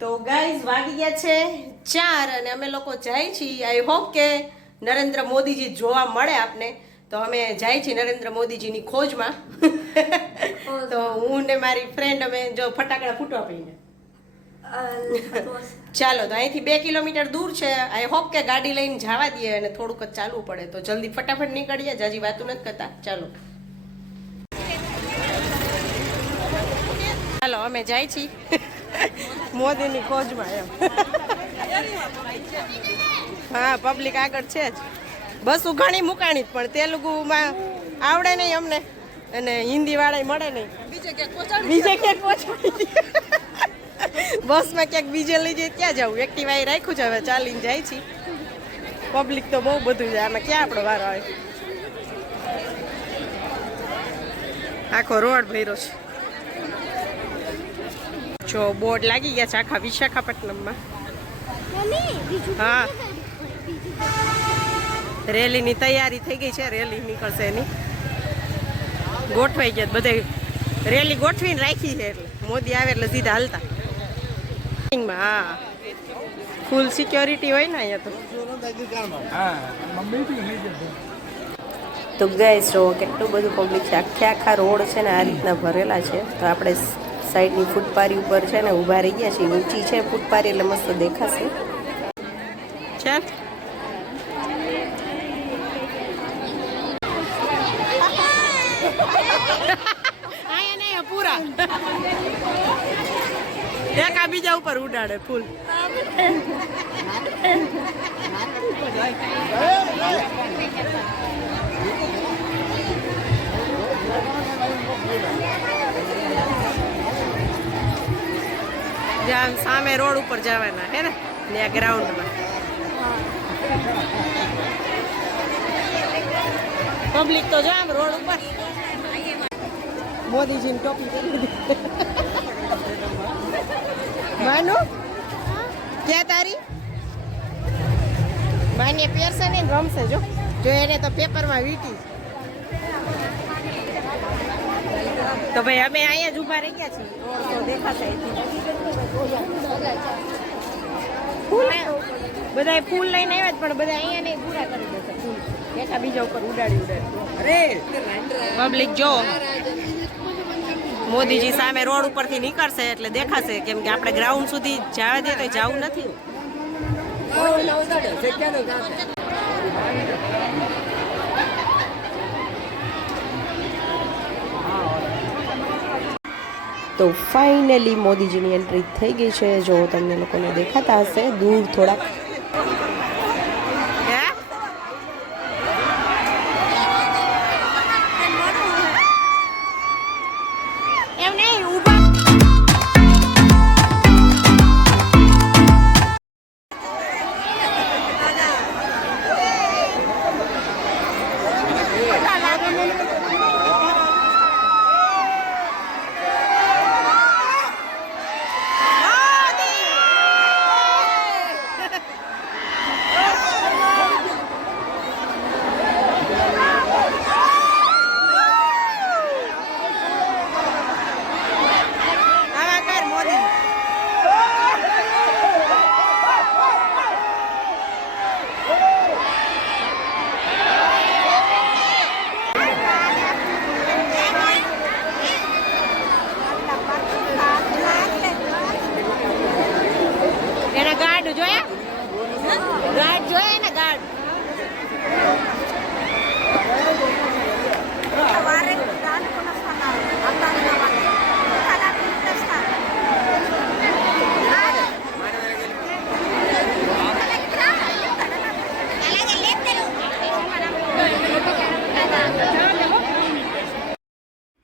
તો ગાઈઝ વાગી ગયા છે 4 અને અમે લોકો જાય છીએ. આઈ હોપ કે નરેન્દ્ર મોદીજી જોવા મળે આપને. તો અમે જાય છીએ નરેન્દ્ર મોદીજીની ખોજમાં. તો હું ને મારી ફ્રેન્ડ અમે જો ફટાકડા ફૂટવા પડીને ચાલો. તો અહીંથી 2 કિલોમીટર દૂર છે. આઈ હોપ કે ગાડી લઈને જવા દઈએ અને થોડુંક જ ચાલવું પડે. તો જલ્દી ફટાફટ નીકળીએ. જાજી વાતું નથી કરતા. ચાલો ચાલો અમે જાય છીએ મોદીની ખોજમાં એમ. હા પબ્લિક આગળ છે જ. બસ ઘણી મુકાણી પણ તેલુગુમાં આવડે નહીં અમને અને હિન્દી વાળા મળે નહીં. બીજે ક્યાંક પહોંચાડી બસમાં ક્યાંક બીજે લઈ જઈએ. ક્યાં જવું? એક્ટિવા રાખ્યું છે, હવે ચાલીને જાય છે. પબ્લિક તો બહુ બધું છે આમાં. ક્યાં આપણો વારો આવે? આખો રોડ ભર્યો છે. જો બોર્ડ લાગી ગયા છે આખા વિશાખાપટ્ટનમમાં. હા રેલીની તૈયારી થઈ ગઈ છે. રેલી નીકળશે એની. ગોઠવાઈ ગયા બધે. રેલી ગોઠવીને રાખી છે એટલે મોદી આવે એટલે સીધા હાલતા. હા ફૂલ સિક્યોરિટી હોય ને અહીંયા તો ગાઈસ જો કેટલું બધું પબ્લિક છે. આખા રોડ છે ને આ રીતના ભરેલા છે. તો આપણે સાઈડની ફૂટપારી ઉપર છે ને ઊભા રહી ગયા છીએ. ઊંચી છે ફૂટપારી એટલે મસ્ત દેખાશે. ચાલ પૂરા એકા બીજા ઉપર ઉડાડે ફૂલ. જ્યાં સામે રોડ ઉપર જવાના હે ને ત્યાં ગ્રાઉન્ડમાં પબ્લિક તો જામ રોડ ઉપર. મોદીજીની ટોપી પહેરી માનું ક્યાં તારી માન્ય પહેરશે ને રમશે. જો એને તો પેપરમાં વીટી. તો ભાઈ અમે અહીંયા જ ઊભા રહી ગયા છીએ. રોડ તો દેખાશે. ફૂલ બધા ફૂલ લઈને આવ્યા પણ બધા અહીંયા નહીં પૂરા કરી દેશે. ફૂલ એકા બીજા ઉપર ઉડાડી. પબ્લિક જો મોદીજી સામે રોડ ઉપરથી નીકળશે એટલે દેખાશે. કેમ કે આપણે ગ્રાઉન્ડ સુધી જવા દઈએ તો જવું નથી. તો ફાઇનલી મોદીજીની એન્ટ્રી થઈ ગઈ છે. જો તમને લોકોને દેખાતા હશે દૂર થોડાક.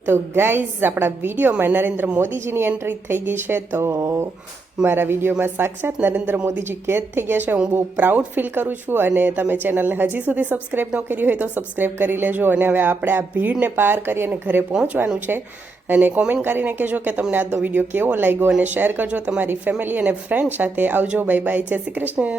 તો ગાઈઝ આપણા વિડીયોમાં નરેન્દ્ર મોદીજીની એન્ટ્રી થઈ ગઈ છે. તો મારા વિડીયોમાં સાક્ષાત નરેન્દ્ર મોદીજી કેદ થઈ ગયા છે. હું બહુ પ્રાઉડ ફીલ કરું છું. અને તમે ચેનલને હજી સુધી સબસ્ક્રાઈબ ન કરી હોય તો સબસ્ક્રાઈબ કરી લેજો. અને હવે આપણે આ ભીડને પાર કરી અને ઘરે પહોંચવાનું છે. અને કોમેન્ટ કરીને કહેજો કે તમને આજનો વિડીયો કેવો લાગ્યો અને શેર કરજો તમારી ફેમિલી અને ફ્રેન્ડ સાથે. આવજો, બાય બાય, જય શ્રી કૃષ્ણ.